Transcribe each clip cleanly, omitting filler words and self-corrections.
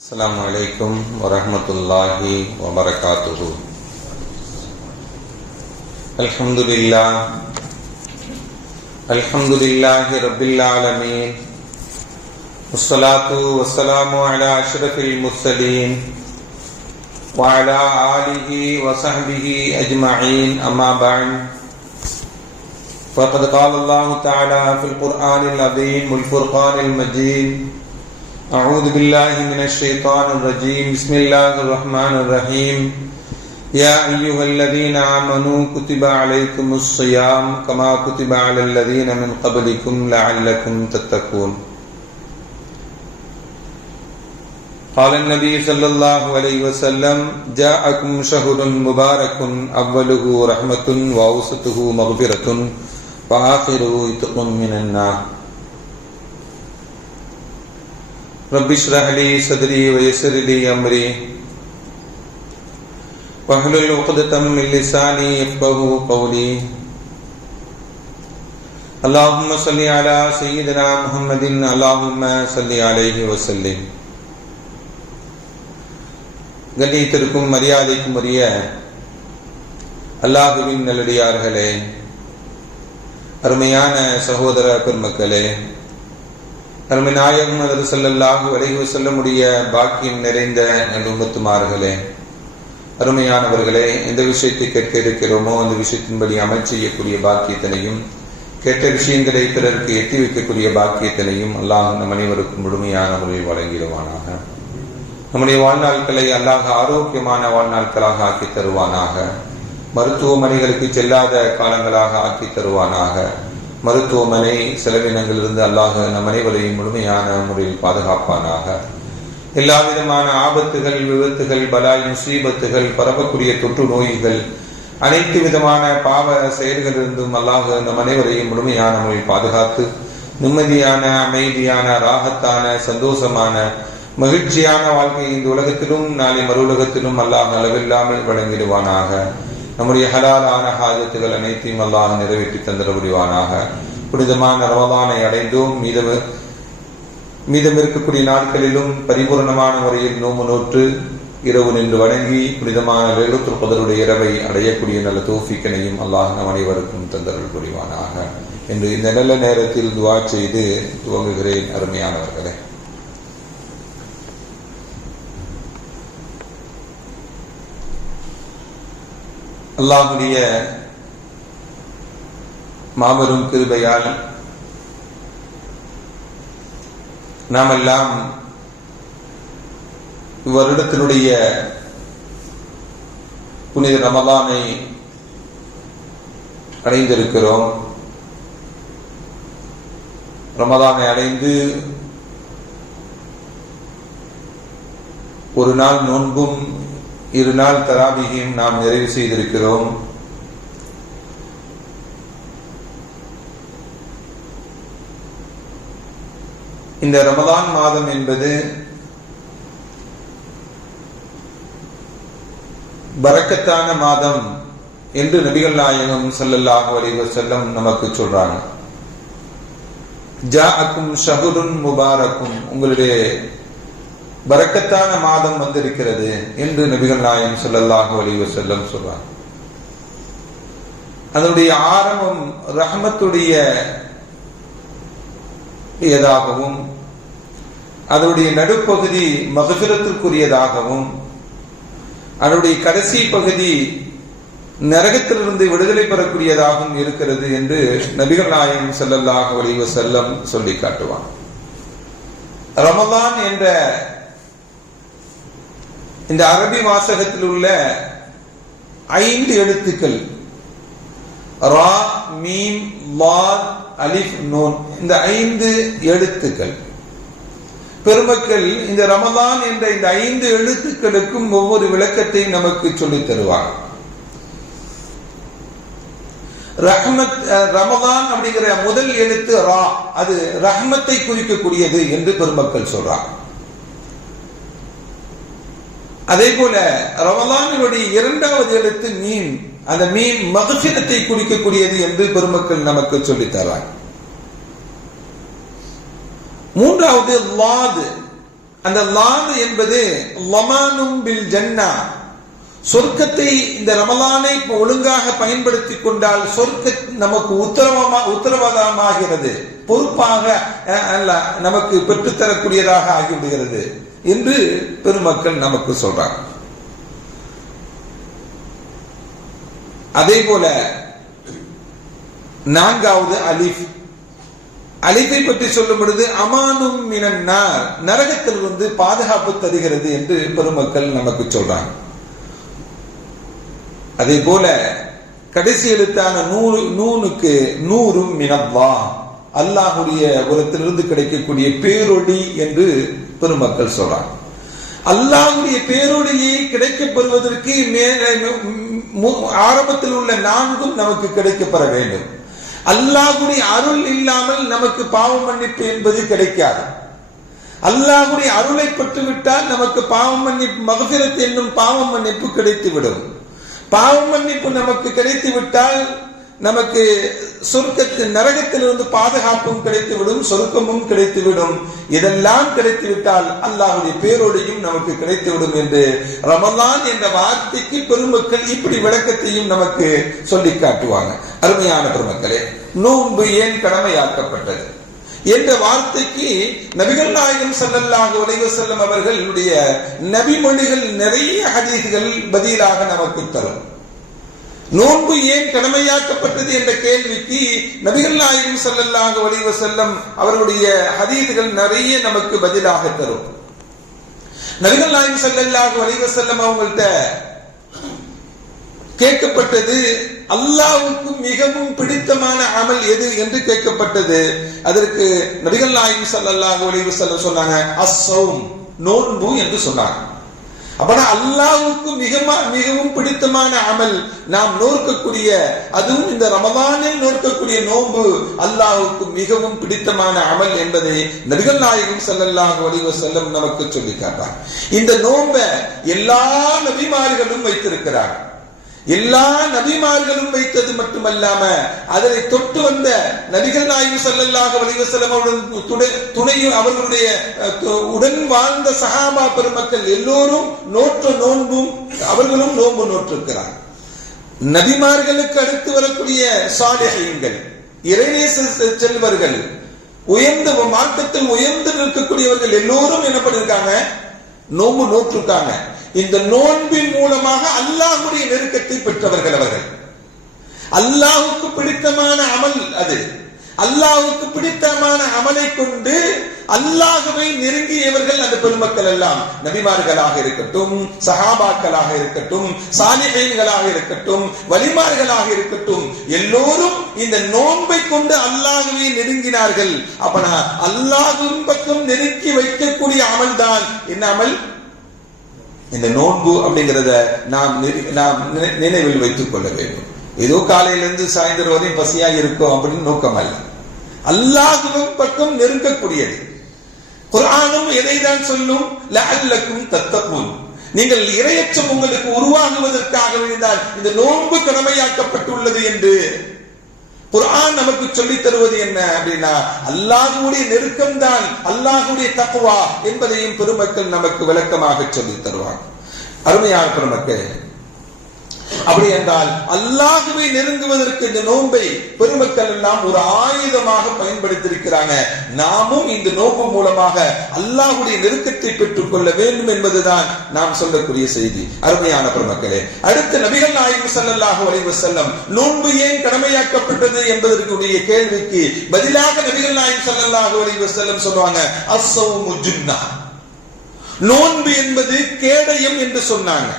السلام عليكم ورحمة الله وبركاته. الحمد لله رب العالمين، والصلاة والسلام على أشرف المرسلين وعلى آله وصحبه أجمعين، أما بعد، فقد قال الله تعالى في القرآن العظيم والفرقان المجيد: أعوذ بالله من الشيطان الرجيم، بسم الله الرحمن الرحيم. يا أيها الذين آمنوا كتب عليكم الصيام كما كتب على الذين من قبلكم لعلكم تتقون. قال النبي صلى الله عليه وسلم: جاءكم شهر مبارك أوله رحمة وأوسطه مغفرة وآخره عتق من النار. رب اشرح لي صدري ويسر لي أمري واحلل عقدة من لساني يفقهوا قولي. اللهم صل على سيدنا محمد، اللهم صل عليه وسلم. கண்ணியத்திற்கும் மரியாதைக்கும் உரிய அல்லாஹ்வின் நல்லடியார்களே, அருமையான சகோதர பெருமக்களே, அருமை நாயகம் ஸல்லல்லாஹு அலைஹி வஸல்லம் உடைய பாக்கியம் நிறைந்த நல்லும்மத்துமார்களே, அருமையானவர்களே, எந்த விஷயத்தை கேட்க இருக்கிறோமோ அந்த விஷயத்தின்படி அமல் செய்யக்கூடிய பாக்கியத்தினையும், கேட்ட விஷயங்களை பிறருக்கு எட்டி வைக்கக்கூடிய பாக்கியத்தினையும் அல்லாஹ் நம் அனைவருக்கும் முழுமையான முறையில் வழங்கிடுவானாக. நம்முடைய வாழ்நாட்களை அல்லாஹ் ஆரோக்கியமான வாழ்நாட்களாக ஆக்கி தருவானாக. மருத்துவமனைகளுக்கு செல்லாத காலங்களாக ஆக்கி தருவானாக. மருத்துவமனை செலவினங்களிலிருந்து அல்லாஹ் நம் அனைவரையும் முழுமையான முறையில் பாதுகாப்பானாக. எல்லா விதமான ஆபத்துகள், விபத்துகள், பலாய், முசீபத்துகள், பரவக்கூடிய தொற்று நோய்கள், அனைத்து விதமான பாவ செயல்களிலிருந்தும் அல்லாஹ் நம் அனைவரையும் முழுமையான முறையில் பாதுகாத்து நிம்மதியான, அமைதியான, ராகத்தான, சந்தோஷமான, மகிழ்ச்சியான வாழ்க்கை இந்த உலகத்திலும் நாளை மறு உலகத்திலும் அல்லாஹ் அளவில்லாமல் வழங்கிடுவானாக. நம்முடைய ஹலாலான ஹாஜத்துகள் அனைத்தையும் அல்லாஹ் நிறைவேற்றி தந்திர புரிவானாக. புனிதமான ரமலானை அடைந்தோம். மீதம் இருக்கக்கூடிய நாட்களிலும் பரிபூர்ணமான முறையில் நோம்பு நோற்று இரவு நின்று வணங்கி புனிதமான லைலத்துல் கத்ருடைய இரவை அடையக்கூடிய நல்ல தௌஃபீக்கினையும் அல்லாஹ் நம் அனைவருக்கும் தந்தரல் புரிவானாக என்று இந்த நல்ல நேரத்தில் துஆ செய்து துவங்குகிறேன். அருமையானவர்களே, அல்லாஹ்வுடைய மாபெரும் கிருபையால் நாமெல்லாம் இவ்வருடத்தினுடைய புனித ரமலானை அடைந்திருக்கிறோம். ரமலானை அடைந்து ஒரு நாள் நோன்பும் 2 நாள் தராபிகையும் நாம் நிறைவு செய்திருக்கிறோம். இந்த ரமலான் மாதம் என்பது பரக்கத்தான மாதம் என்று நபிகள் நாயகம் ஸல்லல்லாஹு அலைஹி வஸல்லம் நமக்கு சொல்றாங்க. ஜாஅக்கும் ஷஹ்ருன் முபாரக்கும், உங்களுடைய பரக்கத்தான மாதம் வந்திருக்கிறது என்று நபிகள் நாயகம் ஸல்லல்லாஹு அலைஹி வஸல்லம் சொல்றாங்க. அதனுடைய ஆரம்பம் ரஹ்மத்துடைய ஏதாகவும், அதனுடைய நடுப்பகுதி மக்ஃபிரத்துக்குரியதாகவும், அதனுடைய கடைசி பகுதி நரகத்திலிருந்து விடுதலை பெறக்கூடியதாகவும் இருக்கிறது என்று நபிகள் நாயகம் ஸல்லல்லாஹு அலைஹி வஸல்லம் சொல்லி காட்டுவார். ரமலான் என்ற இந்த அரபி வாசகத்தில் உள்ள 5 எழுத்துக்கள் ரா, மீம், லாத், அலிஃப், நூன், இந்த 5 எழுத்துக்கள் பெருமக்கள் இந்த ரமலான் என்ற இந்த 5 எழுத்துக்களுக்கும் ஒவ்வொரு விளக்கத்தை நமக்கு சொல்லித் தருவார். ரஹ்மத், ரமலான் அப்படிங்கிற முதல் எழுத்து ரா, அது ரஹ்மத்தை குறிக்கக்கூடியது என்று பெருமக்கள் சொல்றார். அதே போல ரமலானுடைய 2வது எழுத்து மீம், அந்த மீம் மக்ஃபிரத்தை குறிக்கக்கூடியது என்று பெருமக்கள் நமக்கு சொல்லித் தருவார். 3வது லாத், அந்த லான் என்பது லமானும் பில் ஜன்னா, சொர்க்கத்தை இந்த ரமலானை ஒழுங்காக பயன்படுத்தி கொண்டால் சொர்க்க நமக்கு உத்தரவாதமாகிறது, பொறுப்பாக நமக்கு பெற்றுத்தரக்கூடியதாக ஆகிவிடுகிறது என்று பெருமக்கள் நமக்கு சொல்றாங்க. அதே போல நான்காவது அலிஃப், அலிஃபை பற்றி சொல்லும் பொழுது அமானும் மினன்னார், நரகத்திலிருந்து பாதுகாப்பு தருகிறது என்று பெருமக்கள் நமக்கு சொல்றாங்க. அதே போல கடைசி எழுத்தான நூனுக்கு நூறும் மினவ்வா, அல்லாஹுடைய உரத்திலிருந்து கிடைக்கக்கூடிய பேரொளி என்று பெருமக்கள் சொல்றாங்க. அல்லாஹுடைய பேரொளியை கிடைக்கப் பெறுவதற்கு ஆரம்பத்தில் உள்ள நான்கும் நமக்கு கிடைக்கப்பெற வேண்டும். அல்லாஹுடைய அருள் இல்லாமல் நமக்கு பாவ மன்னிப்பு என்பது கிடைக்காது. அல்லாஹுடைய அருளை பெற்றுவிட்டால் நமக்கு பாவ மன்னிப்பு, மக்ஃபிரத் என்னும் பாவ மன்னிப்பு கிடைத்துவிடும். பாவ மன்னிப்பு நமக்கு கிடைத்து விட்டால் நமக்கு சொர்க்கத்தின் நரகத்திலிருந்து பாதுகாப்பும் கிடைத்துவிடும், சொர்க்கமும் கிடைத்துவிடும். இதெல்லாம் கிடைத்துவிட்டால் அல்லாஹுடைய பேரோடையும் நமக்கு கிடைத்துவிடும் என்று ரமலான் என்ற வார்த்தைக்கு பெருமக்கள் இப்படி விளக்கத்தையும் நமக்கு சொல்லி காட்டுவாங்க. அருமையான பெருமக்களே, நோன்பு ஏன் கடமையாக்கப்பட்டது என்ற வார்த்தைக்கு நபிகள் நாயகம் ஸல்லல்லாஹு அலைஹி வஸல்லம் அவர்களுடைய நபிமொழிகள் நிறைய ஹதீஸ்கள் பதிலாக நமக்கு தரும். நோன்பு ஏன் கடமையாக்கப்பட்டது என்ற கேள்விக்கு நபிகள் நாயகம் ஸல்லல்லாஹு அலைஹி வஸல்லம் அவர்களுடைய ஹதீஸ்கள் நிறைய நமக்கு பதிலாக தரும். நபிகள் நாயகம் ஸல்லல்லாஹு அலைஹி வஸல்லம் அவங்கள்ட்ட கேட்கப்பட்டது, அல்லாஹ்வுக்கு மிகவும் பிடித்தமான அமல் எது என்று கேட்கப்பட்டது. அதற்கு நபிகள் நாயகம் ஸல்லல்லாஹு அலைஹி வஸல்லம் சொன்னாங்க, அஸ்ஸௌம், நோன்பு என்று சொன்னாங்க. அப்பனா அல்லாஹ்வுக்கு மிகவும் பிடித்தமான அமல் நாம் நோக்கக்கூடிய, அதுவும் இந்த ரமலானில் நோக்கக்கூடிய நோன்பு அல்லாஹ்வுக்கு மிகவும் பிடித்தமான அமல் என்பதை நபிகள் நாயகம் ஸல்லல்லாஹு அலைஹி வஸல்லம் நமக்கு சொல்லி காட்டார். இந்த நோன்பை எல்லா நபிமார்களும் வைத்திருக்கிறார். எல்லா நபிமார்களும் வைத்தது மட்டுமல்லாம அதனை தொட்டு வந்த நபிகள் நாயகம் ஸல்லல்லாஹு அலைஹி வஸல்லம் துணையும் அவர்களுடைய உடன் வாழ்ந்த சஹாபா பெருமக்கள் எல்லோரும் நோற்ற நோன்பும் அவர்களும் நோன்பு நோற்றிருக்கிறார். நபிமார்களுக்கு அடுத்து வரக்கூடிய சாலிஹீன்கள், இறைநேச செல்வர்கள், உயர்ந்த மார்க்கத்தில் உயர்ந்து நிற்கக்கூடியவர்கள் எல்லோரும் என்ன பண்ணிருக்காங்க, நோன்பு நோற்றிருக்காங்க. இந்த நோன்பின் மூலமாக அல்லாஹ்வுடைய நெருக்கத்தை பெற்றவர்கள் அவர்கள். அல்லாஹ்வுக்கு பிடித்தமான அமல் அது. அல்லாஹ்வுக்கு பிடித்தமான அமலை கொண்டு அல்லாஹ்வை நெருங்கியவர்கள் அந்த பெருமக்கள் எல்லாம், நபிமார்களாக இருக்கட்டும், சஹாபாக்களாக இருக்கட்டும், சாலிஹீன்களாக இருக்கட்டும், வலிமார்களாக இருக்கட்டும், எல்லோரும் இந்த நோன்பை கொண்டு அல்லாஹ்வை நெருங்கினார்கள். அப்பனா அல்லாஹ்வின் பக்கம் நெருக்கி வைக்கக்கூடிய அமல் தான் என்ன அமல்? இந்த நோன்பு அப்படிங்கிறத நாம் நினைவில் வைத்துக் கொள்ள வேண்டும். ஏதோ காலையிலிருந்து சாயந்தரம் வரையும் பசியாக இருக்கும் அப்படின்னு நோக்கம் அல்ல, அல்லாஹ்வின் பக்கம் நெருங்கக்கூடியது. குர்ஆனும் எதைதான் சொல்லும்? லஅல்லக்கும் தத்தகூன், நீங்கள் இறையச்சம் உங்களுக்கு உருவாகுவதற்காக வேண்டிதான் இந்த நோன்பு கடமையாக்கப்பட்டுள்ளது என்று குர்ஆன் நமக்கு சொல்லி தருவது என்ன அப்படின்னா, அல்லாஹ்வுடைய நெருக்கம் தான் அல்லாஹ்வுடைய தக்வா என்பதையும் பெருமக்கள் நமக்கு விளக்கமாக சொல்லி தருவாங்க. அருமையான பெருமக்கள், அப்படி என்றால் அல்லாஹ்வை நெருங்குவதற்கு இந்த நோன்பை பெருமக்கள் எல்லாம் ஒரு ஆயுதமாக பயன்படுத்தியிருக்கிறாங்க. நாமும் இந்த நோன்பு மூலமாக அல்லாஹ்வுடைய நெருக்கத்தை பெற்றுக் கொள்ள வேண்டும் என்பதுதான் நாம் சொல்லக்கூடிய செய்தி. அருமையான பெருமக்களே, அடுத்த நபிகள் நாயகம் ஸல்லல்லாஹு அலைஹி வஸல்லம் நோன்பு ஏன் கடமையாக்கப்பட்டது என்பதற்குரிய கேள்விக்கு பதிலாக நபிகள் நாயகம் ஸல்லல்லாஹு அலைஹி வஸல்லம் சொல்வாங்க, அஸ்ஸௌமு ஜுன்னா, நோன்பு என்பது கேடயம் என்று சொன்னாங்க.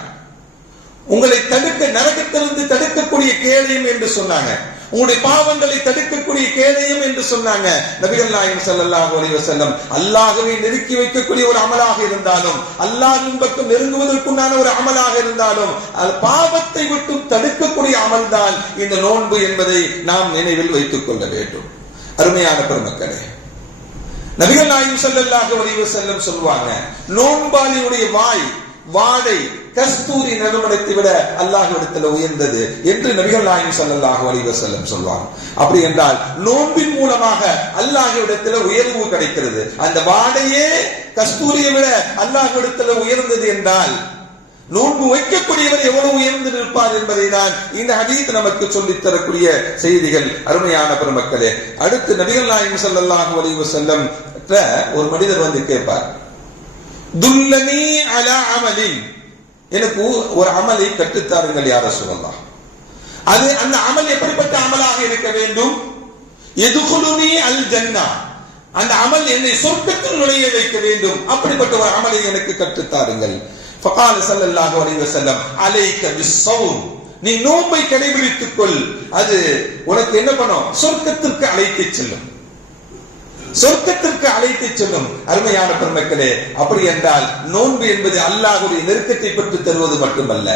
உங்களை தடுக்க, நரகத்திலிருந்து தடுக்கக்கூடிய கேடயம் என்று சொன்னாங்க. உங்களுடைய பாவங்களை தடுக்கக்கூடிய கேடயம் என்று சொன்னாங்க. நபிகள் நாயகம் ஸல்லல்லாஹு அலைஹி வஸல்லம் அல்லாஹ்வை நெருக்கி வைக்கக்கூடிய ஒரு அமலாக இருந்தாலும், அல்லாஹ்வின் பக்கம் நெருங்குவதற்குண்டான ஒரு அமலாக இருந்தாலும், அது பாவத்தை விட்டு தடுக்கக்கூடிய அமல் தான் இந்த நோன்பு என்பதை நாம் நினைவில் வைத்துக் கொள்ள வேண்டும். அருமையான பெருமக்களே, நபிகள் நாயகம் ஸல்லல்லாஹு அலைஹி வஸல்லம் சொல்வாங்க, நோன்பாளியுடைய வாய் வாடை கஸ்தூரி நறுமணத்தை விட அல்லாஹ்விடத்தில் உயர்ந்தது என்று நபிகள் நாயகம் ஸல்லல்லாஹு அலைஹி வஸல்லம் சொல்வாங்க. அப்படி என்றால் நோன்பின் மூலமாக அல்லாஹ்விடத்தில் உயர்வு கிடைக்கிறது. அந்த வாடையே கஸ்தூரியை விட அல்லாஹ்விடத்தில் உயர்ந்தது என்றால் நோன்பு வைக்கக்கூடியவர் எவ்வளவு உயர்ந்து நிற்பார் என்பதை தான் இந்த ஹதீஸ் நமக்கு சொல்லித் தரக்கூடிய செய்திகள். அருமையான பெருமக்களே, அடுத்து நபிகள் நாயகம் ஸல்லல்லாஹு அலைஹி வஸல்லம் ஒரு மனிதர் வந்து கேட்பார், துல்லனி அலா அமலின், எனக்கு ஒரு அமலை கற்றுத்தாருங்கள் யா ரசூலல்லாஹ். அது அந்த அமல் எப்படிப்பட்ட அமலாக இருக்க வேண்டும்? யதுகுலுனி அல் ஜன்னா, அந்த அமல் என்னை சொர்க்கத்தில் நுழைய வைக்க வேண்டும், அப்படிப்பட்ட ஒரு அமலை எனக்கு கற்றுத்தாருங்கள். ஃபகால ஸல்லல்லாஹு அலைஹி வஸல்லம் அலைக பிஸ்ஸௌம், நீ நோன்பை கடைபிடித்துக் கொள், அது உனக்கு என்ன பண்ணும்? சொர்க்கத்திற்கு அழைத்து செல்லும், சொர்க்கத்திற்கு அழைத்து செல்லும். அருமையான பெருமக்களே, அப்படி என்றால் நோன்பு என்பது அல்லாஹ்வுடைய நெருக்கத்தை பெற்று தருவது மட்டுமல்ல,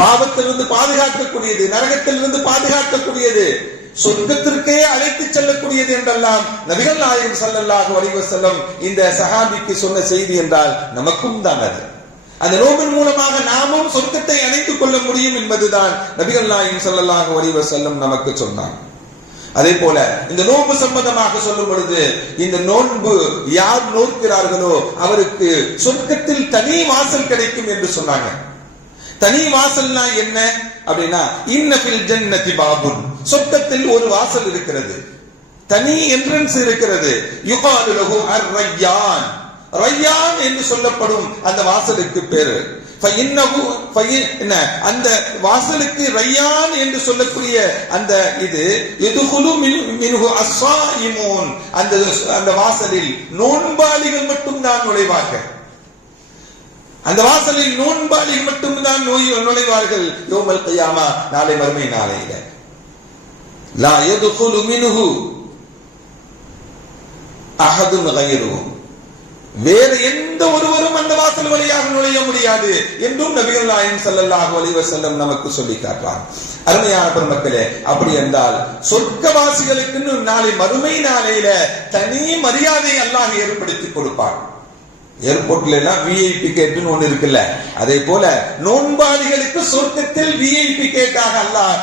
பாவத்திலிருந்து பாதுகாக்கக்கூடியது, நரகத்திலிருந்து பாதுகாக்கக்கூடியது, சொர்க்கத்திற்கே அழைத்து செல்லக்கூடியது என்றெல்லாம் நபிகள் நாயகம் ஸல்லல்லாஹு அலைஹி வஸல்லம் இந்த சஹாபிக்கு சொன்ன செய்தி என்றால் நமக்கும் தான் அது. அந்த நோம்பின் மூலமாக நாமும் சொர்க்கத்தை அணைத்துக் கொள்ள முடியும் என்பதுதான் நபிகள் நாயகம் ஸல்லல்லாஹு அலைஹி வஸல்லம் நமக்கு சொன்னார். அதே போல இந்த நோன்பு சம்பந்தமாக சொல்லும் பொழுது, இந்த நோன்பு யார் நோக்கிறார்களோ அவருக்கு சொர்க்கத்தில் தனி வாசல் கிடைக்கும் என்று சொன்னாங்க. தனி வாசல்னா என்ன அப்படின்னா, இன்ன ஃபில் ஜன்னதி பாபுன், சொர்க்கத்தில் ஒரு வாசல் இருக்கிறது, தனி என்ட்ரன்ஸ் இருக்கிறது. யுகாலு லஹு அர்-ரய்யான், ரய்யான் என்று சொல்லப்படும் அந்த வாசலுக்கு பேரு. அந்த வாசலுக்கு ரய்யான் என்று சொல்லக்கூடிய அந்த இது யதுகுலு மின்ஹு அஸ்ஸாயிமூன், அந்த வாசலில் நோன்பாளிகள் மட்டும் தான் நுழைவார்கள். அந்த வாசலில் நோன்பாளிகள் மட்டும் தான் நுழைவார்கள். யௌமல் கியாமா, நாளை மறுமை நாளையில. லா யதுகுலு மின்ஹு அஹதுன் கைருஹு, வேறு எந்த ஒருவரும் அந்த வாசல் வழியாக நுழைய முடியாது என்றும் நபிகள் நாயகம் ஸல்லல்லாஹு அலைஹி வஸல்லம் நமக்கு சொல்லி காட்டுவார். அருமையான பெருமக்களே, அப்படி என்றால் சொர்க்கவாசிகளுக்கு நாளை மறுமை நாளையில தனி மரியாதை அல்லாஹ் ஏற்படுத்தி கொடுப்பார். ஏர்போர்ட்ல எல்லாம் விஐபி கேட்னு ஒண்ணு இருக்குல்ல, அதே போல நோன்பாளிகளுக்கு சொர்க்கத்தில் விஐபி கேட்டாக அல்லாஹ்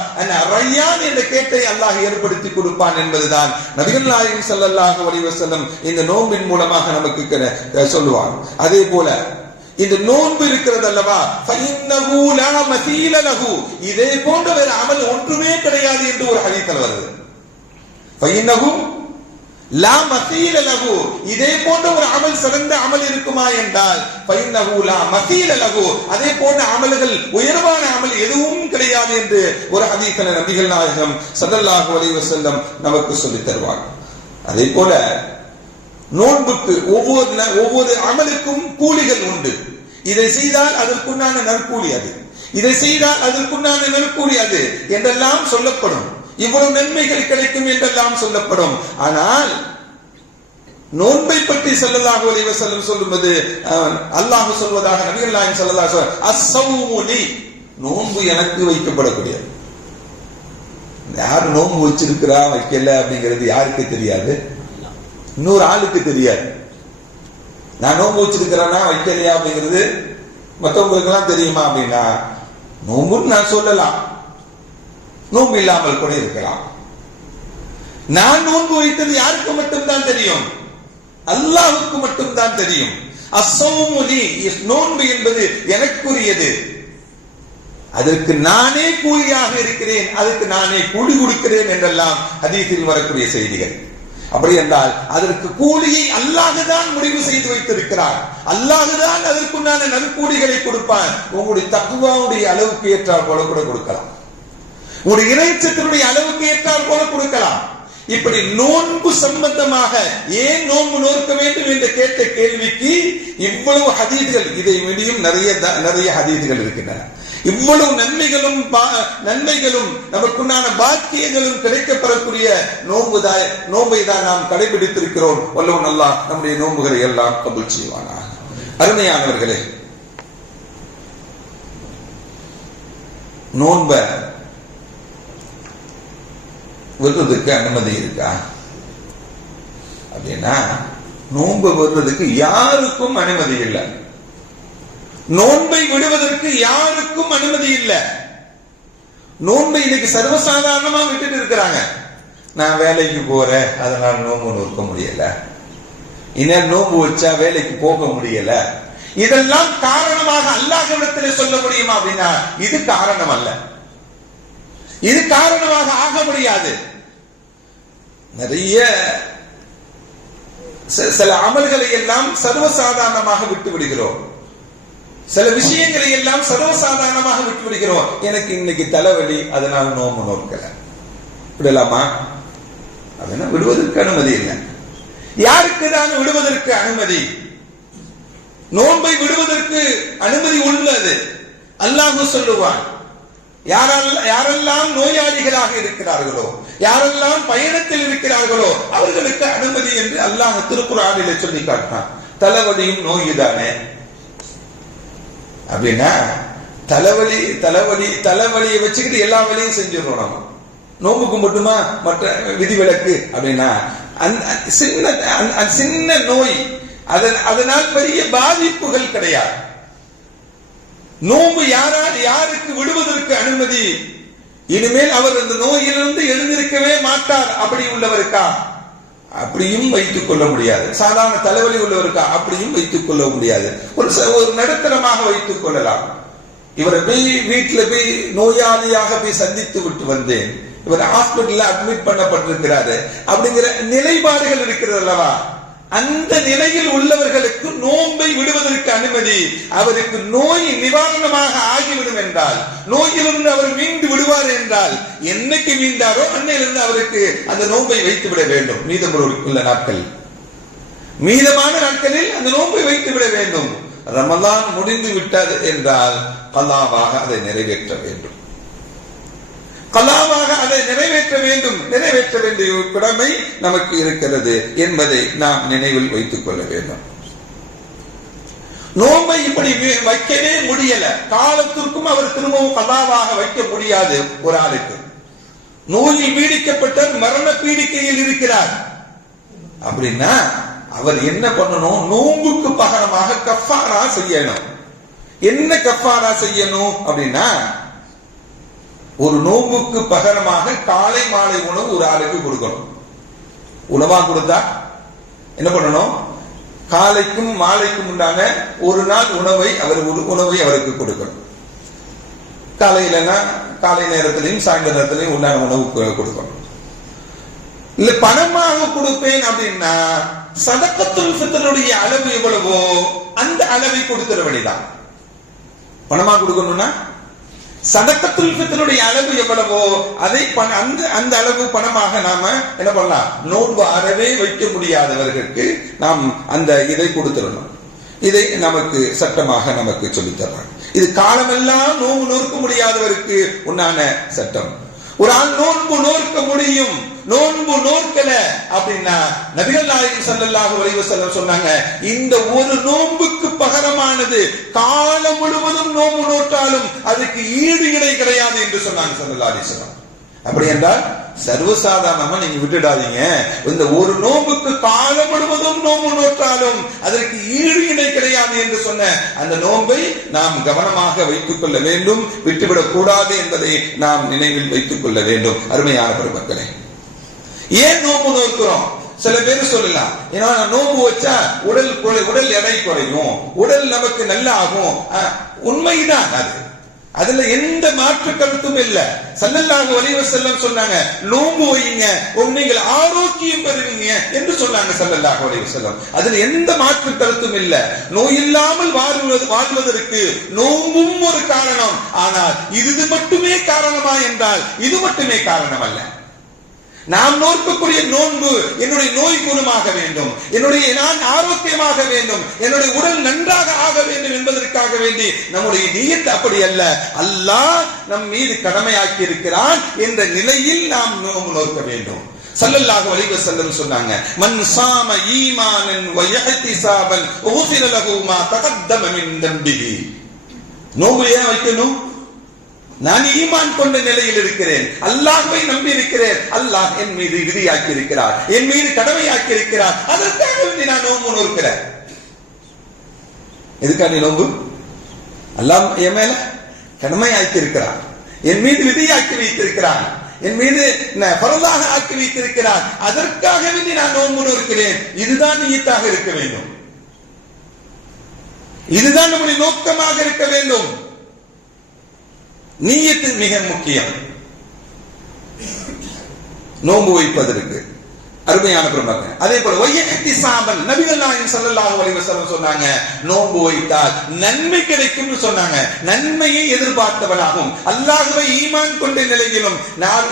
ரய்யான் என்ற கேட்டை அல்லாஹ் ஏற்படுத்தி கொடுப்பான் என்பதுதான் நபிகள் நாயகம் ஸல்லல்லாஹு அலைஹி வஸல்லம் இந்த நோன்பின் மூலமாக நமக்கு சொல்லுவார். அதே போல இந்த நோன்பு இருக்கிறது அல்லவா, ஃபஇன்னஹு லா மஸீல லஹு, இதே போன்ற வேறு அமல் ஒன்றுமே கிடையாது என்று ஒரு ஹதீஸ்ல வருது. ஃபஇன்னஹு லா மஸீல லஹு, இதே போன்ற ஒரு அமல் சிறந்த அமல் இருக்குமா என்றால் ஃபஇன்னஹு லா மஸீல லஹு, அதே போன்ற அமல்கள் உயர்வான அமல் எதுவும் கிடையாது என்று ஒரு ஹதீஸ்ல நபிகள் நாயகம் ஸல்லல்லாஹு அலைஹி வஸல்லம் நமக்கு சொல்லி தருவார். அதே போல நோன்புக்கு ஒவ்வொரு அமலுக்கும் கூலிகள் உண்டு. இதை செய்தால் அதற்குண்டான நற்கூலி அது, இதை செய்தால் அதற்குண்டான நற்கூலி அது என்றெல்லாம் சொல்லப்படும். இவ்வளவு நன்மைகள் கிடைக்கும் என்றெல்லாம் சொல்லப்படும். ஆனால் நோன்பை பற்றி ஸல்லல்லாஹு அலைஹி வஸல்லம் சொல்லும்போது அல்லாஹ் சொல்வதாக நபிகள் நாயகம் ஸல்லல்லாஹு அலைஹி வஸல்லம் அஸ்ஸௌமு லி, நோன்பு எனக்கு வைக்கப்படக்கூடியது. யார் நோன்பு வச்சிருக்கிறா வைக்கல அப்படிங்கிறது யாருக்கு தெரியாது? இன்னொரு ஆளுக்கு தெரியாது. நான் நோன்பு வச்சிருக்கிறேன்னா வைக்கலையா அப்படிங்கிறது மற்றவங்களுக்கு எல்லாம் தெரியுமா அப்படின்னா, நோன்புன்னு நான் சொல்லலாம், நோன்பு இல்லாமல் கூட இருக்கலாம். நான் நோன்பு வைத்தது யாருக்கு மட்டும்தான் தெரியும்? அல்லாஹ்வுக்கு மட்டும்தான் தெரியும். அஸ்ஸௌமு லி, நோன்பு என்பது எனக்குரியது, அதற்கு நானே கூலியாக இருக்கிறேன், அதற்கு நானே கூலி கொடுக்கிறேன் என்றெல்லாம் ஹதீஸில் வரக்கூடிய செய்திகள். அப்படி என்றால் அதற்கு கூலியை அல்லாஹ்தான் முடிவு செய்து வைத்திருக்கிறார். அல்லாஹ்தான் அதற்குண்டான நற்கூலிகளை கொடுப்பான். உங்களுடைய தக்வாவுடைய அளவுக்கு ஏற்றால் போல கூட கொடுக்கலாம், உங்களுடைய இறைச்சத்தினுடைய அளவுக்கு ஏற்றால் போல கொடுக்கலாம். இப்படி நோன்பு சம்பந்தமாக ஏன் நோன்பு நோக்க வேண்டும் என்று கேட்ட கேள்விக்கு இவ்வளவு ஹதீஸ்கள், இதை விடியும் நிறைய ஹதீஸ்கள் இருக்கின்றன. இவ்வளவு நன்மைகளும் நமக்குண்டான பாக்கியங்களும் கிடைக்கப்பெறக்கூடிய நோன்பை தான் நாம் கடைபிடித்திருக்கிறோம். வல்லவன் அல்லாஹ் நம்முடைய நோன்புகளை எல்லாம் கபூல் செய்வானாக. அருமையானவர்களே, நோன்ப விடுறதுக்கு அனுமதி இருக்கா அப்படின்னா, நோன்பு விடுறதுக்கு யாருக்கும் அனுமதி இல்லை. நோன்பை விடுவதற்கு யாருக்கும் அனுமதி இல்லை. நோன்பை இன்னைக்கு சர்வசாதாரணமா விட்டுட்டு இருக்கிறாங்க. நான் வேலைக்கு போறேன், அதனால நோன்பு நோக்க முடியல, இன்னும் நோன்பு வச்சா வேலைக்கு போக முடியல, இதெல்லாம் காரணமாக அல்லாஹ்விடத்தில் சொல்ல முடியுமா அப்படின்னா இது காரணம் அல்ல, இது காரணமாக ஆக முடியாது. நிறைய சில அமல்களை எல்லாம் சர்வசாதாரணமாக விட்டு விடுகிறோம், சில விஷயங்களை எல்லாம் சர்வசாதாரணமாக விட்டு விடுகிறோம். எனக்கு இன்னைக்கு தலைவலி, அதனால நோம்பு நோக்கல, விடலாமா? அதெல்லாம் விடுவதற்கு அனுமதி இல்லை. யாருக்கு தான் விடுவதற்கு அனுமதி? நோன்பை விடுவதற்கு அனுமதி உள்ளது. அல்லாஹ் சொல்லுவான், யாரெல்லாம் நோயாளிகளாக இருக்கிறார்களோ, யாரெல்லாம் பயணத்தில் இருக்கிறார்களோ அவர்களுக்கு அனுமதி என்று அல்லாஹ் திருக்குர்ஆனிலே சொல்லி காட்டினான். தலைவலியும் நோய்தானே அப்படின்னா தலைவலி தலைவலி தலைவலியை வச்சுக்கிட்டு எல்லா வழியும் செஞ்சிடறோம். நம்ம நோம்புக்கு மட்டுமா மற்ற விதிவிலக்கு அப்படின்னா சின்ன நோய், அதனால் பெரிய பாதிப்புகள் கிடையாது. நோம்பு யாருக்கு விடுவதற்கு அனுமதி? இனிமேல் அவர் அந்த நோயிலிருந்து எழுந்திருக்கவே மாட்டார் அப்படி உள்ளவருக்கா? அப்படியும் வைத்துக் கொள்ள முடியாது. சாதாரண தலைவலி உள்ளவருக்கா? அப்படியும் வைத்துக் கொள்ள முடியாது. ஒரு நடுத்தரமாக வைத்துக் கொள்ளலாம். இவரை போய் வீட்டுல போய் நோயாளியாக போய் சந்தித்து விட்டு வந்தேன், இவர் ஹாஸ்பிட்டல்ல அட்மிட் பண்ணப்பட்டிருக்கிறாரு அப்படிங்கிற நிலைப்பாடுகள் இருக்கிறது அல்லவா? அந்த நிலையில் உள்ளவர்களுக்கு நோன்பை விடுவதற்கு அனுமதி. அவருக்கு நோய் நிவாரணமாக ஆகிவிடும் என்றால், நோயிலிருந்து அவர் மீண்டு விடுவார் என்றால், என்னைக்கு மீண்டாரோ அன்னையிலிருந்து அவருக்கு அந்த நோன்பை வைத்து விட வேண்டும். மீதமுள்ள நாட்கள், மீதமான நாட்களில் அந்த நோன்பை வைத்து விட வேண்டும். ரமலான் முடிந்து விட்டது என்றால் கலாவாக அதை நிறைவேற்ற வேண்டும், கலாவாக அதை நிறைவேற்ற வேண்டும். நிறைவேற்ற வேண்டிய கடமை நமக்கு இருக்கிறது என்பதை நாம் நினைவில் வைத்துக் கொள்ள வேண்டும். நோன்பை இப்படி வைக்கவே முடியல, காலத்திற்கும் அவர் திரும்பவும் கலாவாக வைக்க முடியாது. ஒரு ஆளுக்கு நோயில் பீடிக்கப்பட்ட மரண பீடிக்கையில் இருக்கிறார் அப்படின்னா அவர் என்ன பண்ணணும்? நோன்புக்கு பகரமாக கஃபாரா செய்யணும். என்ன கஃபாரா செய்யணும் அப்படின்னா, ஒரு நோன்புக்கு பகரமாக காலை மாலை உணவு ஒரு ஆளுக்கு கொடுக்கணும். உணவா கொடுத்தா என்ன பண்ணணும்? காலைக்கும் மாலைக்கும் உண்டான ஒரு நாள் உணவை அவருக்கு கொடுக்கணும். காலையிலனா காலை நேரத்திலையும் சாயந்தர நேரத்திலையும் உண்டான உணவு கொடுக்கணும். இல்ல பணமாக கொடுப்பேன் அப்படின்னா சதக்கத்துல் ஃபித்ருடைய அளவு எவ்வளவோ அந்த அளவை கொடுக்கிற வழிதான். பணமா கொடுக்கணும்னா சதக்கத்துல் ஃபித்ருடைய அளவு எவ்வளவோ அதை அந்த அளவு பணமாக நாம என்ன பண்ணலாம்? நோன்பு அறவே வைக்க முடியாதவர்களுக்கு நாம் அந்த இதை கொடுத்துடணும். இதை நமக்கு சட்டமாக நமக்கு சொல்லித் தர்றாங்க. இது காலமெல்லாம் நோன்பு நோக்க முடியாதவருக்கு உண்டான சட்டம். ஒரு ஆள் நோன்பு நோக்க முடியும், நோன்பு நோக்கல அப்படின்னா நபிகள் நாயகம் ஸல்லல்லாஹு அலைஹி வஸல்லம் சொன்னாங்க, இந்த ஒரு நோன்புக்கு பகரமானது காலம் முழுவதும் நோன்பு நோட்டாலும் அதுக்கு ஈடு இணை கிடையாது என்று சொன்னாங்க ஸல்லல்லாஹு அலைஹி வஸல்லம். அப்படி என்றால் சர்வசாதாரணமா நீங்க விட்டுடாதீங்க. இந்த ஒரு நோன்புக்கு காலம் முழுவதும் நோன்பு நோட்டாலும் அதற்கு ஈடு இணை கிடையாது என்று சொன்ன அந்த நோன்பை நாம் கவனமாக வைத்துக் கொள்ள வேண்டும், விட்டுவிடக் கூடாது என்பதை நாம் நினைவில் வைத்துக் கொள்ள வேண்டும். அருமையான பெருமக்களே, ஏன் நோன்பு நோக்கிறோம்? சில பேர் சொல்லலாம், ஏன்னா நோன்பு வச்சா உடல் எடை குறையும், உடல் நமக்கு நல்லா ஆகும். உண்மைதான், அதுல எந்த மாற்று கருத்தும் இல்ல. ஸல்லல்லாஹு அலைஹி வஸல்லம் சொன்னாங்க, நோன்பு வையுங்க நீங்கள் ஆரோக்கியம் பெறுவீங்க என்று சொன்னாங்க ஸல்லல்லாஹு அலைஹி வஸல்லம். அதுல எந்த மாற்று கருத்தும் இல்ல. நோய் இல்லாமல் வாழ்வதற்கு நோன்பும் ஒரு காரணம். ஆனால் இது மட்டுமே காரணமா என்றால் இது மட்டுமே காரணம் அல்ல. நாம் நோக்கக்கூடிய நோன்பு என்னுடைய நோய் குணமாக வேண்டும், நான் ஆரோக்கியமாக வேண்டும், என்னுடைய உடல் நன்றாக ஆக வேண்டும் என்பதற்காக வேண்டி நம்முடைய நியத் அப்படி அல்ல. அல்லாஹ் நம் மீது கடமையாக்கி இருக்கிறான் என்ற நிலையில் நாம் நோன்பு நோக்க வேண்டும். ஸல்லல்லாஹு அலைஹி வஸல்லம் சொன்னாங்க, மன் ஸாம ஈமானன் வ இஹ்திஸாபன் உஃபிர லஹு மா தகத்தம மின் தம்பிஹி. நோன்பு ஏன் வைக்கணும்? நான் ஈமான் கொண்ட நிலையில் இருக்கிறேன், அல்லாஹ்வை நம்பி இருக்கிறேன், அல்லாஹ் என் மீது விதியாக்கி இருக்கிறார், என் மீது கடமையாக்கி இருக்கிறார், அதற்காக நான் நோன்பு நோக்கிறேன். எதுக்காக நோன்பு? அல்லாஹ் என் மேல கடமை ஆக்கியிருக்கிறான், என் மீது விதியாக்கி வைத்திருக்கிறான், என் மீது பரதாக ஆக்கி வைத்திருக்கிறான். அதற்காக வேண்டி நான் நோன்பு இருக்கிறேன். இதுதான் நியத்தாக இருக்க வேண்டும். இதுதான் நம்முடைய நோக்கமாக இருக்க வேண்டும். நியத்து மிக முக்கியம். நோன்பு வைப்பதற்கு அருமையான பெருமக்கள். அதே போல வய்யஹ்திசாபன், நபிகள் நாயகம் ஸல்லல்லாஹு அலைஹி வஸல்லம் சொன்னாங்க, நோன்பு வைத்தால் நன்மை கிடைக்கும்னு சொன்னாங்க. நன்மையை எதிர்பார்த்தவனாகும், அல்லாஹ்வை ஈமான் கொண்ட நிலையிலும்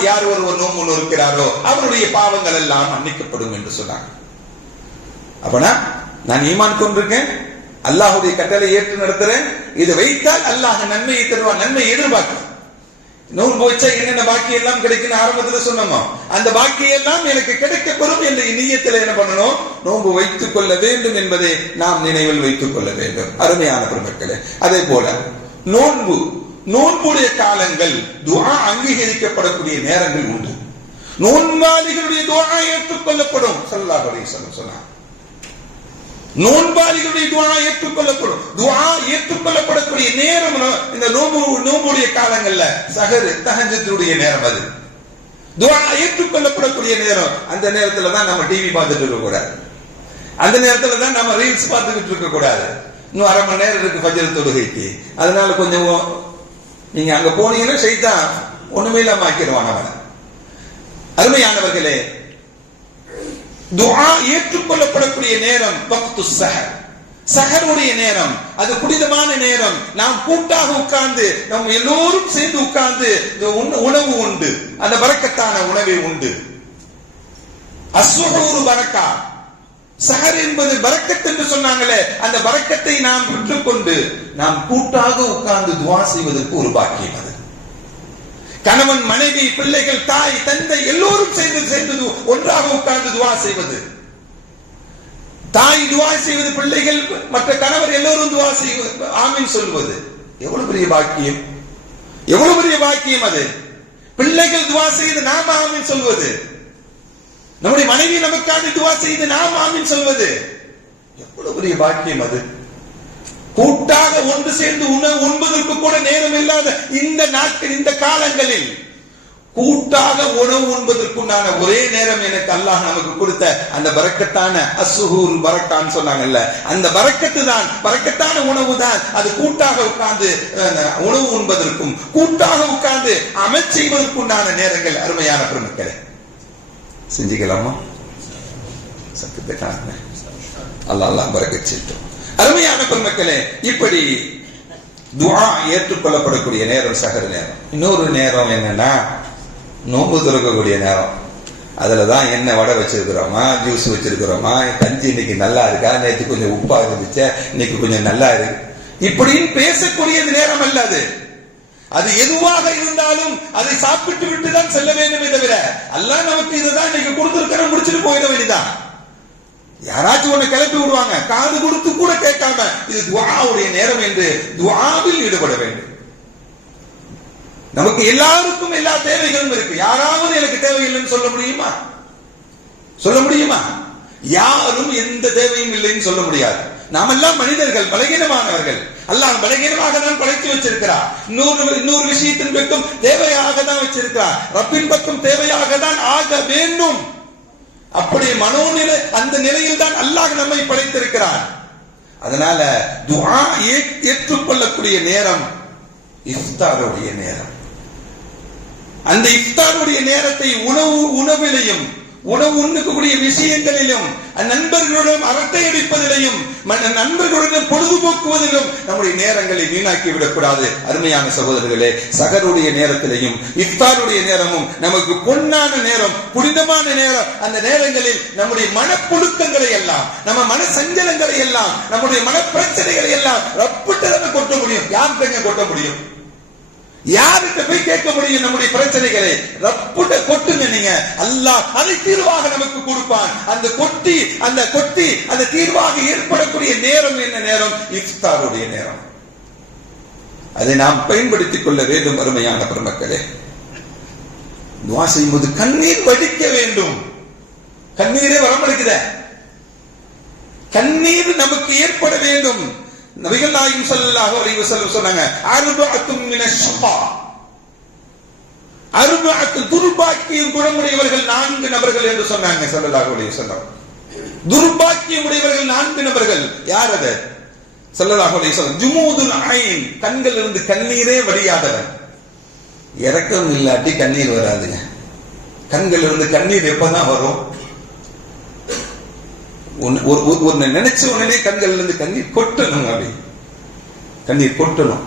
யார் ஒருவர் நோன்பு இருக்கிறாரோ அவருடைய பாவங்கள் எல்லாம் மன்னிக்கப்படும் என்று சொன்னாங்க. அப்பனா நான் ஈமான் கொண்டிருக்கேன், அல்லாஹ்வுடைய கட்டளை ஏற்று நடத்துறேன், இது வைத்தால் அல்லாஹ் நன்மையை தருவான், நன்மை எதிர்பார்க்கிறேன். நோன்பு வச்சா என்னென்ன பாக்கி எல்லாம் கிடைக்கும் ஆரம்பத்துல சொன்னோமோ அந்த பாக்கி எல்லாம் எனக்கு கிடைக்கப்படும் என்ற நியத்தில் என்ன பண்ணணும், நோன்பு வைத்துக் கொள்ள வேண்டும் என்பதை நாம் நினைவில் வைத்துக் கொள்ள வேண்டும். அருமையான பெருமக்களே, அதே போல நோன்புடைய காலங்கள் துஆ அங்கீகரிக்கப்படக்கூடிய நேரங்கள் உண்டு. நோன்பாளிகளுடைய துஆ ஏற்றுக்கொள்ளப்படும். ஸல்லல்லாஹு அலைஹி வஸல்லம் சொன்னார், நோன்பாளிகளுடைய துஆ ஏற்றுக்கொள்ளப்படும். துஆ ஏற்றுக்கொள்ளப்படக்கூடிய நேரம் இந்த நோன்புடைய காலங்கள்ல சஹர் தஹஜ்ஜுடைய நேரம். அது துஆ ஏற்றுக்கொள்ளப்படக்கூடிய நேரம். அந்த நேரத்துல தான் நம்ம டிவி பார்த்துட்டு இருக்க கூடாது, அந்த நேரத்துல தான் நம்ம ரீல்ஸ் பார்த்துக்கிட்டு இருக்க கூடாது. இன்னும் அரை மணி நேரம் இருக்கு ஃபஜ்ர் தொழுகைக்கு. அதனால கொஞ்சம் நீங்க அங்க போனீங்கன்னா ஷைத்தான் ஒண்ணுமே இல்லாம ஆக்கிடுவான் அவனை. அருமையானவர்களே, துஆ ஏற்றுக்கொள்ளப்படக்கூடிய நேரம் வக்து ஸஹர், ஸஹருடைய நேரம். அது புனிதமான நேரம். நாம் கூட்டாக உட்கார்ந்து நம்ம எல்லோரும் சேர்ந்து உட்கார்ந்து உணவு உண்டு, அந்த பரக்கத்தான உணவை உண்டு. அஸ்ஸுஹூரு பரக்கா, ஸஹர் என்பது பரக்கத் என்று சொன்னாங்களே, அந்த பரக்கத்தை நாம் பெற்றுக்கொண்டு நாம் கூட்டாக உட்கார்ந்து துஆ செய்வதற்கு ஒரு பாக்கியம். அது கணவன், மனைவி, பிள்ளைகள், தாய், தந்தை எல்லோரும் சேர்ந்து ஒன்றாக உட்கார்ந்து துஆ செய்வது. தாய் துஆ செய்வது, பிள்ளைகள், மற்ற கணவர் எல்லோரும் துஆ செய்வது, ஆமீன் சொல்வது. எவ்வளவு பெரிய பாக்கியம், எவ்வளவு பெரிய பாக்கியம் அது. பிள்ளைகள் துஆ செய்து நாம் ஆமீன் சொல்வது, நம்முடைய மனைவி நமக்காக துஆ செய்து நாம் ஆமீன் சொல்வது, எவ்வளவு பெரிய பாக்கியம் அது. கூட்டாக ஒன்று சேர்ந்து உண்பதற்கு கூட நேரம் இல்லாத இந்த நாட்கள், இந்த காலங்களில் கூட்டாக உணவு உண்பதற்குண்டான ஒரே நேரம் எனக்கு அல்லாஹ் நமக்கு கொடுத்த அந்த பரக்கத்தான அஸ்ஸுஹூர் பரக்கான்னு சொன்னாங்கல்ல, அந்த பரக்கத்து தான், பரக்கத்தான உணவு தான். அது கூட்டாக உட்கார்ந்து உணவு உண்பதற்கும் கூட்டாக உட்கார்ந்து அமல் செய்வதற்குண்டான நேரங்கள். அருமையான பெருமக்களே, செஞ்சுக்கலாமா? சத்தத்தை காண அல்லாஹ் பரக்கத் செய்யட்டும். அருமையான பெருமக்களே, இப்படி துஆ ஏற்றுக்கொள்ளப்படக்கூடிய நேரம் சஹர் நேரம். இன்னொரு நேரம் என்னன்னா நோன்பு திறக்கக்கூடிய நேரம். அதுலதான் என்ன வடை வச்சிருக்கிறோமா, ஜூஸ் வச்சிருக்கிறோமா, கஞ்சி இன்னைக்கு நல்லா இருக்கா, நேற்று கொஞ்சம் உப்பா இருந்துச்சு, இன்னைக்கு கொஞ்சம் நல்லா இருக்கு, இப்படின்னு பேசக்கூடிய நேரம் அல்ல அது. அது எதுவாக இருந்தாலும் அதை சாப்பிட்டு விட்டு தான் செல்ல வேண்டுமே தவிர அல்லாஹ் நமக்கு இதுதான் இன்னைக்கு கொடுத்திருக்கிற முடிச்சுட்டு போயிட வேண்டியதான். யாராச்சும் ஒண்ணு கிளப்பி விடுவாங்க, காது கொடுத்து கூட கேட்காம இது துஆவுடைய நேரம் என்று துஆவில் ஈடுபட வேண்டும். நமக்கு எல்லாருக்கும் எல்லா தேவைகளும் இருக்கு. யாராவது எனக்கு தேவையில்லைன்னு சொல்ல முடியுமா? சொல்ல முடியுமா? யாரும் எந்த தேவையும் இல்லைன்னு சொல்ல முடியாது. நாமெல்லாம் மனிதர்கள், பலகீனமானவர்கள். அல்லாஹ் பலகீனமாக தான் படைத்து வச்சிருக்கிறார். இன்னொரு விஷயத்தின் பக்கம் தேவையாக தான் வச்சிருக்கிறார். ரப்பின் பக்கம் தேவையாக தான் ஆக வேண்டும். அப்படி மனோநிலை, அந்த நிலையில் தான் அல்லாஹ் நம்மை படைத்திருக்கிறார். அதனால துஆ ஏற்றுக்கொள்ளக்கூடிய நேரம் இஃப்தாருடைய நேரம். அந்த இஃப்தாருடைய நேரத்தை உணவிலையும் உணவு உண்ணக்கூடிய விஷயங்களிலும் நண்பர்களுடன் அரட்டை அடிப்பதிலையும் நண்பர்களுடன் பொழுதுபோக்குவதிலும் நம்முடைய நேரங்களை வீணாக்கி விடக்கூடாது. அருமையான சகோதரர்களே, சஹருடைய நேரத்திலையும் இஃப்தாருடைய நேரமும் நமக்கு பொன்னான நேரம், புனிதமான நேரம். அந்த நேரங்களில் நம்முடைய மனப்புழுக்கங்களை எல்லாம், நம்ம மன சஞ்சலங்களை எல்லாம், நம்முடைய மன பிரச்சனைகளை எல்லாம் ரப்பிட்ட கொட்ட முடியும். யார்கிட்ட கொட்ட முடியும்? யார்கிட்ட போய் கேட்க முடியும்? நம்முடைய பிரச்சனைகளை ரப்பிட்ட கொட்டுங்க நீங்க, அல்லாஹ் அதை தீர்வாக நமக்கு கொடுப்பான். அந்த கொட்டி அந்த தீர்வாக ஏற்படக்கூடிய நேரம் என்ன நேரம்? இஃப்தாருடைய நேரம். அதை நாம் பயன்படுத்திக் கொள்ள வேண்டும். அருமையான பெருமக்களே, துஆ செய்யும்போது கண்ணீர் வடிக்க வேண்டும். கண்ணீரே வரமளிக்குத, கண்ணீர் நமக்கு ஏற்பட வேண்டும். நபிகள் நாயகம் ஸல்லல்லாஹு அலைஹி வஸல்லம் சொன்னாங்க, அர்பஅத்தும் மினஷ் ஷஃபா, அர்பஅத்து துர்பாக்கியம் குணமுடையவர்கள் 4 நபர்கள் என்று சொன்னாங்க ஸல்லல்லாஹு அலைஹி வஸல்லம். துர்பாக்கியம் உடையவர்கள் 4 நபர்கள். யார் அது? ஸல்லல்லாஹு அலைஹி வஸல்லம், ஜுமூதுல் ஐன், கண்களில் இருந்து கண்ணீரே வடியாதவன். இரக்கம் இல்லாட்டி கண்ணீர் வராதுங்க. கண்களில் இருந்து கண்ணீர் எப்பதான் வரும்? ஒன்னு நினைச்ச உடனே கண்களில் இருந்து கண்ணீர் கொட்டணும். அப்படி கண்ணீர் கொட்டணும்.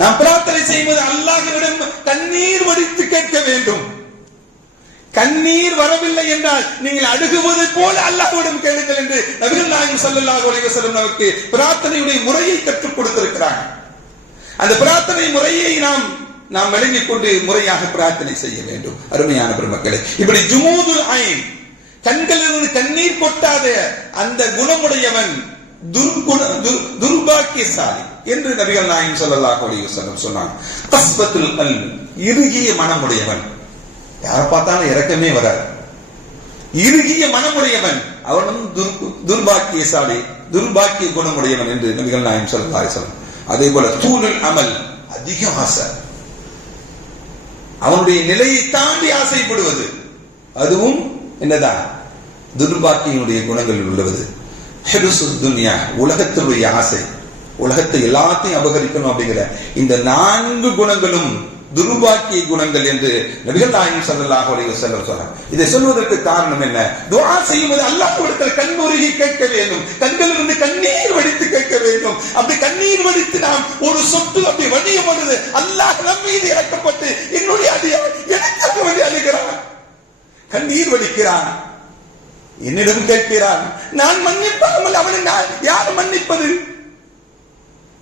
நாம் பிரார்த்தனை செய்வது அல்லாஹ்விடம் கண்ணீர் வடித்து கேட்க வேண்டும். கண்ணீர் வரவில்லை என்றால் நீங்கள் அழுகுவதை போல அல்லாஹ்விடம் கேளுங்கள் என்று நபிகள் நாயகம் ஸல்லல்லாஹு அலைஹி வஸல்லம் நமக்கு பிரார்த்தனையுடைய முறையை கற்றுக் கொடுத்திருக்கிறாங்க. அந்த பிரார்த்தனை முறையை நாம் விளங்கிக் கொண்டு முறையாக பிரார்த்தனை செய்ய வேண்டும். அருமையான பெருமக்களே, இப்படி ஜுமூதுல் ஐன், கண்களிலிருந்து கண்ணீர் கொட்டாத அந்த குணமுடையவன் துர்பாக்கியசாலி என்று நபிகள் நாயகம் ஸல்லல்லாஹு அலைஹி வஸல்லம் சொன்னாங்க. கஸ்பத்துல் கல்ப், இறுகிய மனமுடையவன். யாரை பார்த்தாலும் இரக்கமே வராது. இறுகிய மனமுடையவன் அவனும் துர்பாக்கியசாலி, துர்பாக்கிய குணமுடையவன் என்று நபிகள் நாயகம் ஸல்லல்லாஹு அலைஹி வஸல்லம். அதே போல தூனுல் அமல், அதிக ஆசை, அவனுடைய நிலையை தாண்டி ஆசைப்படுவது, அதுவும் என்னதான் துர்பாக்கியனுடைய குணங்களில் உள்ளது. ஹிருசுத் துன்யா, உலகத்தினுடைய ஆசை, உலகத்தை எல்லாத்தையும் அபகரிக்கணும் அப்படிங்கிற இந்த 4 குணங்களும் துர்பாக்கிய குணங்கள் என்று நபிகள் நாயகம் ஸல்லல்லாஹு அலைஹி வஸல்லம் சொன்னார். இதை சொல்வதற்கு காரணம் என்ன? துஆ செய்யும்போது அல்லாஹ்விடத்தில் கண்ணுருகி கேட்க வேண்டும், கண்களிலிருந்து கண்ணீர் வடித்து கேட்க வேண்டும். அப்படி கண்ணீர் வடித்து நாம் ஒரு சொட்டு அப்படி வடியும் பொழுது அல்லாஹ் நம் மீது இறக்கப்பட்டு என்னுடைய அடியார் எனக்காக வேண்டி அழுகிறான், கண்ணீர் வடிக்கிறான், என்னிடம் கேட்கிறான், நான் மன்னிப்பாமல் அவனை யார் மன்னிப்பது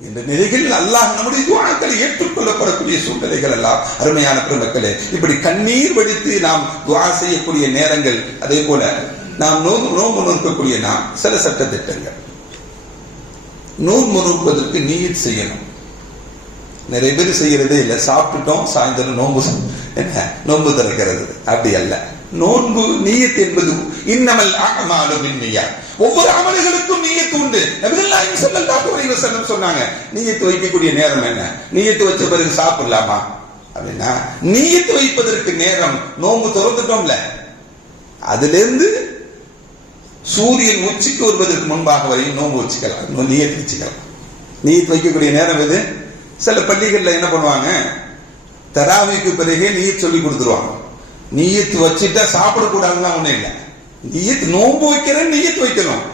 என்ற நிலைகளில் அல்லாஹ் நம்முடைய துஆக்களை ஏற்றுக்கொள்ளப்படக்கூடிய சூழ்நிலைகள் எல்லாம். அருமையான பெருமக்களே, இப்படி கண்ணீர் வடித்து நாம் துஆ செய்யக்கூடிய நேரங்கள், அதே போல நாம் நோன்பு நோக்கக்கூடிய சில சட்ட திட்டங்கள். நோன்பு நோக்குவதற்கு நீயத் செய்யணும். நிறைய பேர் செய்யறதே இல்லை. சாப்பிட்டுட்டோம், சாயந்தரம் நோன்பு திறக்கிறது, அப்படி அல்ல. நோன்பு நீயத் என்பது இன்னமல் அஅமாலு பின்னிய்யாத், ஒவ்வொரு அமல்களுக்கும் நீயத் உண்டு. நபிகள் நாயகம் ஸல்லல்லாஹு அலைஹி வஸல்லம் சொன்னாங்க, நீயத் வைக்கக்கூடிய நேரம் என்ன? நீயத் வச்ச பிறகு சாப்பிடலாமா அப்படின்னா, நீயத் வைப்பதற்கு நேரம் நோன்பு திறந்துட்டோம்ல, அதிலிருந்து சூரியன் உச்சிக்கு வருவதற்கு முன்பாக வரையும் நோன்பு வச்சுக்கலாம், நீயத் வச்சுக்கலாம். நீயத் வைக்கக்கூடிய நேரம் எது? சில பள்ளிகள்ல என்ன பண்ணுவாங்க, தராவிக்கு பிறகே நீயத் சொல்லி கொடுத்துருவாங்க. நீயத்து வச்சுட்டா சாப்பிடக்கூடாதுலாம் ஒண்ணும் இல்லை. நீயத் நோன்பு வைக்கிறேன், நீயத் வைக்கணும்.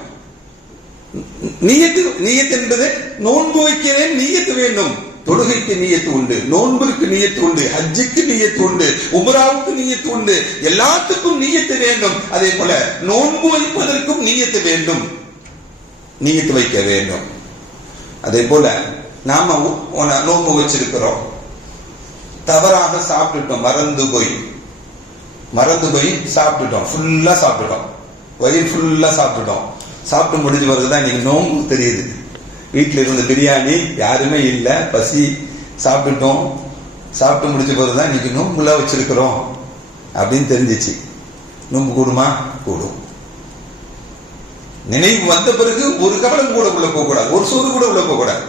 நீயத் என்பது நோன்பு வைக்கிறேன், நீயத்து வேண்டும். தொழுகைக்கு நீயத்து உண்டு, நோன்பிற்கு நீயத்து உண்டு, ஹஜ்ஜுக்கு நீயத்து உண்டு, உம்ராவுக்கு நீயத்து உண்டு, எல்லாத்துக்கும் நீயத்து வேண்டும். அதே போல நோன்பு வைப்பதற்கும் நீயத்து வேண்டும், நீயத்து வைக்க வேண்டும். அதே போல நாம நோன்பு வச்சிருக்கிறோம், தவறாக சாப்பிட்டுட்டோம், மறந்து போய் சாப்பிட்டுட்டோம், ஃபுல்லா சாப்பிட்டுட்டோம், வயிறு ஃபுல்லா சாப்பிட்டுட்டோம். சாப்பிட்டு முடிஞ்ச பிறகுதான் இன்னைக்கு நோன்பு தெரியுது. வீட்டில் இருந்த பிரியாணி யாருமே இல்லை, பசி, சாப்பிட்டுட்டோம். சாப்பிட்டு முடிஞ்ச பிறகுதான் இன்னைக்கு நோன்புல வச்சிருக்கிறோம் அப்படின்னு தெரிஞ்சிச்சு. நோன்பு கூடுமா? கூடும். நினைவு வந்த பிறகு ஒரு கவலம் கூட உள்ள போகக்கூடாது, ஒரு சோறு கூட உள்ள போகக்கூடாது.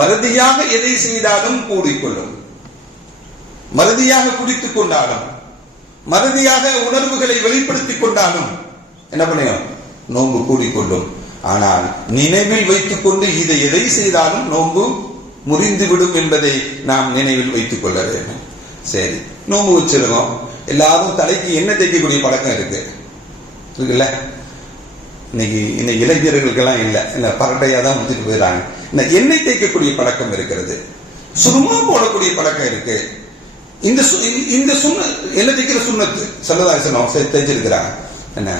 மறதியாக எதை செய்தாலும் கூடிக்கொள்ளும், மறதியாக குடித்துக் கொண்டாலும், மறதியாக உணர்வுகளை வெளிப்படுத்திக் கொண்டாலும் என்ன பண்ணும்? நோன்பு கூடிக்கொள்ளும். ஆனால் நினைவில் வைத்துக் கொண்டு இதை எதை செய்தாலும் நோன்பு முறிந்துவிடும் என்பதை நாம் நினைவில் வைத்துக் கொள்ள வேண்டும். சரி, நோன்பு வச்சிருக்கோம், எல்லாரும் தலைக்கு எண்ணெய் தேய்க்கக்கூடிய பழக்கம் இருக்குல்ல. இன்னைக்கு இளைஞர்களுக்கெல்லாம் இல்லை, பரட்டையா தான் முடிச்சுட்டு போயிடறாங்க. எண்ணெய் தேய்க்கக்கூடிய பழக்கம் இருக்கிறது, சுருமா போடக்கூடிய பழக்கம் இருக்கு. இந்த எண்ணெய் தேய்க்கிற சுண்ணத்து ஸல்லல்லாஹு தேய்ச்சிருக்கிறாங்க. என்ன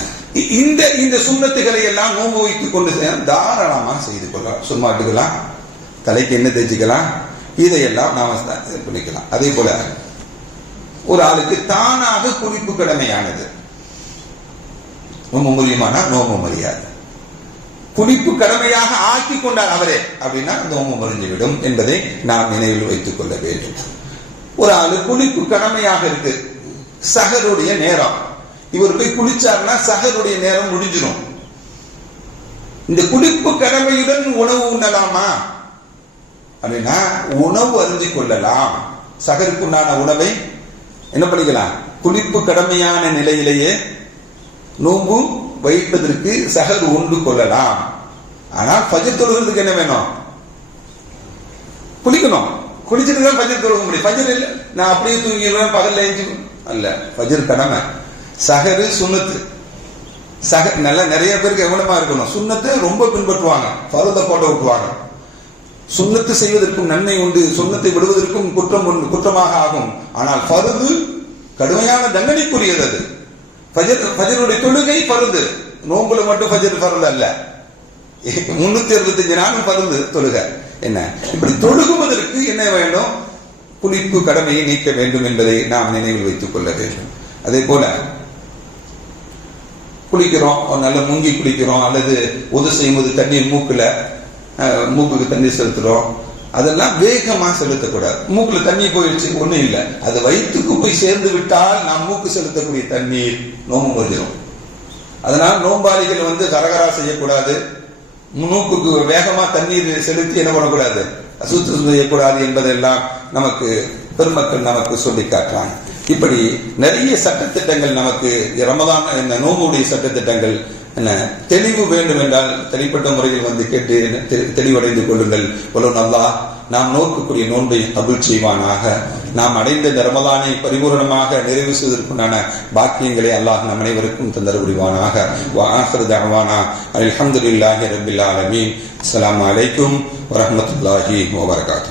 இந்த சுண்ணத்துகளை எல்லாம் நோன்பு வைத்துக் கொண்டு தாராளமாக செய்து கொள்ளலாம். சும்மா எடுக்கலாம், தலைக்கு எண்ணெய் தேய்ச்சிக்கலாம், இதையெல்லாம் நாம பண்ணிக்கலாம். அதே போல ஒரு ஆளுக்கு தானாக குளிப்பு கடமையானது. நோம்பு முடியுமானா நோம்பு முடியாது. குளிப்பு கடமையாக ஆக்கி கொண்டார் அவரே அப்படின்னா நோம்பு முறிஞ்சுவிடும் என்பதை நாம் நினைவில் வைத்துக் கொள்ள வேண்டும். ஒரு ஆளு குளிப்பு கடமையாக இருக்கு, சஹருடைய நேரம், இவர் போய் குளிச்சாருன்னா சஹருடைய நேரம் முடிஞ்சிடும். இந்த குளிப்பு கடமையுடன் உணவு உண்ணலாமா அப்படின்னா உணவு அருந்தி கொள்ளலாம். சகருக்குண்டான உணவை என்ன பண்ணிக்கலாம், குளிப்பு கடமையான நிலையிலேயே நோன்பு வைப்பதற்கு சகர் உண்டு கொள்ளலாம். ஆனால் ஃபஜ்ர் தொழுகிறதுக்கு என்ன வேணும், குளிக்கணும். குளிச்சுட்டு தான் ஃபஜ்ர் தொழுக முடியும். ஃபஜ்ர் இல்லை நான் அப்படியே தூங்கிடுவேன் பகல்ல எழுந்து அல்ல, ஃபஜ்ர் கடமை. சஹரு சுன்னத்து. சஹர் நல்லா நிறைய பேருக்கு கவனமா இருக்கணும். சுன்னத்தை ரொம்ப பின்பற்றுவாங்க, ஃபர்த போட விட்டுவாங்க. சுன்னத்து செய்வதற்கும் நன்மை உண்டு, சுன்னத்தை விடுவதற்கும் குற்றம் உண்டு, குற்றமாக ஆகும். ஆனால் ஃபர்து கடுமையான தண்டனைக்குரியது. அது ஃபஜ்ருடைய தொழுகை ஃபர்து, நோம்புல மட்டும் ஃபஜ்ர் ஃபர்து அல்ல, 365 நாளும் ஃபர்து தொழுகை. என்ன இப்படி தொழுகுவதற்கு என்ன வேண்டும், குளிப்பு கடமையை நீக்க வேண்டும் என்பதை நாம் நினைவில் வைத்துக் கொள்ள வேண்டும். அதே போல குளிக்கிறோம், நல்ல முங்கி குளிக்கிறோம், அல்லது உது செய்யும்போது தண்ணீர் மூக்குக்கு தண்ணீர் செலுத்துறோம், அதெல்லாம் வேகமா செலுத்தக்கூடாது. மூக்குல தண்ணி போயிடுச்சு ஒண்ணும் இல்லை, அது வயிற்றுக்கு போய் சேர்ந்து விட்டால் நாம் மூக்கு செலுத்தக்கூடிய தண்ணீர் நோம்பு முறிஞ்சிடும். அதனால் நோம்பாளிகள் கரகரா செய்யக்கூடாது, மூக்குக்கு வேகமா தண்ணீர் செலுத்தி என்ன பண்ணக்கூடாது, அசுத்தம் செய்யக்கூடாது என்பதெல்லாம் நமக்கு பெருமக்கள் நமக்கு சொல்லி காட்டுறாங்க. இப்படி நிறைய சட்டத்திட்டங்கள் நமக்கு ரமதான் நோம்புடைய சட்டத்திட்டங்கள் என்ன தெளிவு வேண்டும் என்றால் தனிப்பட்ட முறையில் கேட்டு தெளிவடைந்து கொள்ளுங்கள். அல்லாஹ் நாம் நோக்கக்கூடிய நோன்பை கபூல் செய்வானாக. நாம் அடைந்த இந்த ரமலானை பரிபூர்ணமாக நிறைவு செய்வதற்குண்டான பாக்கியங்களை அல்லாஹ் நம் அனைவருக்கும் தந்தர் புரிவானாக. வ ஆகிரு தஅவானா அல்ஹம்துலில்லாஹி ரப்பில் ஆலமீன். அஸ்ஸலாமு அலைக்கும் வரஹ்மத்துல்லாஹி வபரகாத்துஹு.